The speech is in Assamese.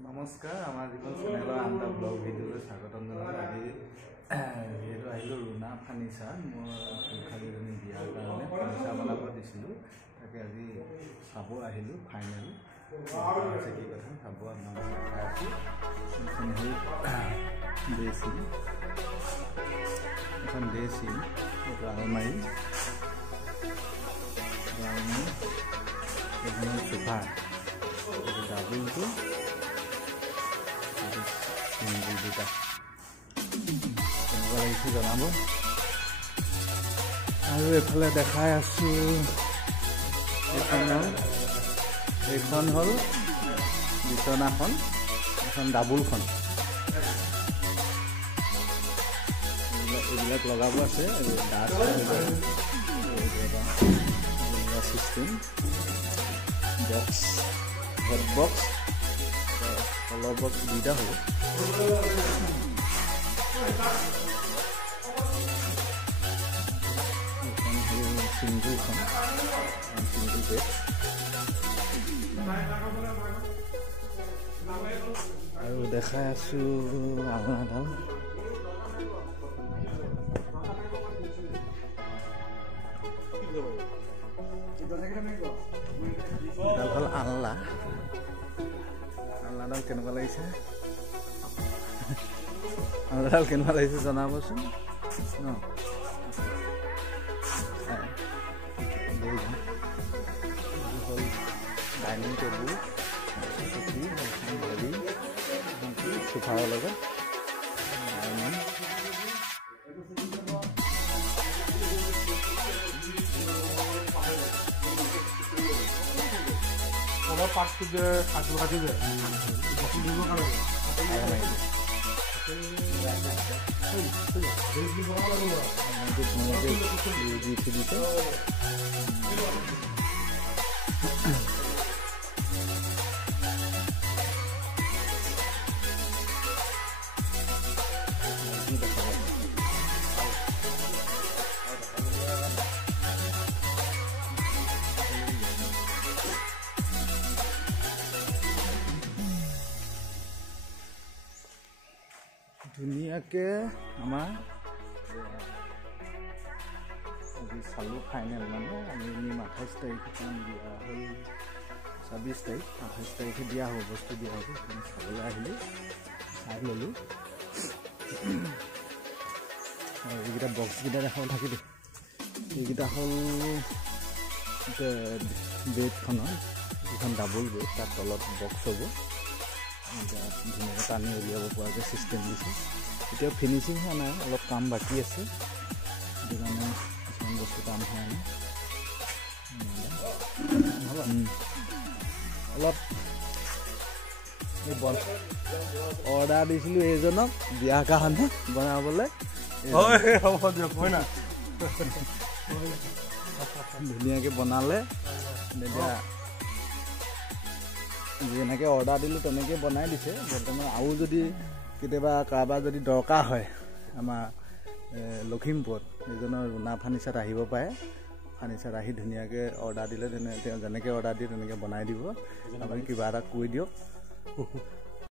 নমস্কাৰ আমাৰ যিখন চেনেলৰ আনটা ব্লগ ভিডিঅ'লৈ স্বাগতম জনালোঁ। আজি যিহেতু আহিলোঁ ৰুণা ফাৰ্নিচাৰ, মোৰ খুৰীজনী বিয়াৰ কাৰণে ফাৰ্নিচাৰ বনাব দিছিলোঁ, তাকে আজি চাব আহিলোঁ। ফাইনেল হৈছে কি কথা চাব আপোনালোকে দেখাই আছোঁ। এইখন এখন ড্ৰেছিং, এইটো আলমাৰী, এইখন চোফা, এইটো ডাবুলটো, চিংগুল দুটা। কেনেকুৱা লাগিছে জনাব। আৰু এইফালে দেখাই আছোঁ, এইখন হ'ল বিচনাখন, এখন ডাবুলখন। এইবিলাক লগাব আছে, চিষ্টেম বক্স, হেড বক্স, তলৰ বক্স দুইটা হ'ব। চিংগুলখন, চিংগুল বেড। আৰু দেখাই আছোঁ আলনাডাল, হ'ল আলনা। আলনাডাল কেনেকুৱা লাগিছে, আলনাডাল কেনেকুৱা লাগিছে জনাবচোন ন। হ'ল ডাইনিং টেবুল, চোফাৰ লগত পাঁচটো যে কাটি কাটি যে ধুনীয়াকে আমাৰ আজি চালোঁ ফাইনেল। মানে আমি 28 তাৰিখে দিয়া হ'ল, 26 তাৰিখ 28 তাৰিখে দিয়া হ'ব, বস্তু দিয়া হ'ব। চাবলৈ আহিলোঁ, চাই ল'লোঁ। এইকেইটা বক্সকেইটা দেখাব থাকিলে, এইকেইটা হ'ল বেডখনৰ, এইখন ডাবুল বেড, তাৰ তলত বক্স হ'ব। ধুনীয়াকৈ টানি উলিয়াব পৰাকৈ চিষ্টেম দিছে। এতিয়াও ফিনিচিং হোৱা নাই, অলপ কাম বাকী আছে, সেইটো কাৰণে কিছুমান বস্তু কাম হোৱা নাই। অলপ অৰ্ডাৰ দিছিলোঁ এইজনক বিয়াৰ কাৰণে বনাবলৈ, ধুনীয়াকৈ বনালে। এতিয়া যেনেকৈ অৰ্ডাৰ দিলোঁ তেনেকৈ বনাই দিছে। বৰ্তমান আৰু যদি কেতিয়াবা কাৰোবাৰ যদি দৰকাৰ হয়, আমাৰ লখিমপুৰত এজনৰ ৰুণা ফাৰ্নিচাৰত আহিব পাৰে। ফাৰ্নিচাৰত আহি ধুনীয়াকৈ অৰ্ডাৰ দিলে তেওঁ যেনেকৈ অৰ্ডাৰ দিয়ে তেনেকৈ বনাই দিব। আপুনি কিবা এটা কৈ দিয়ক।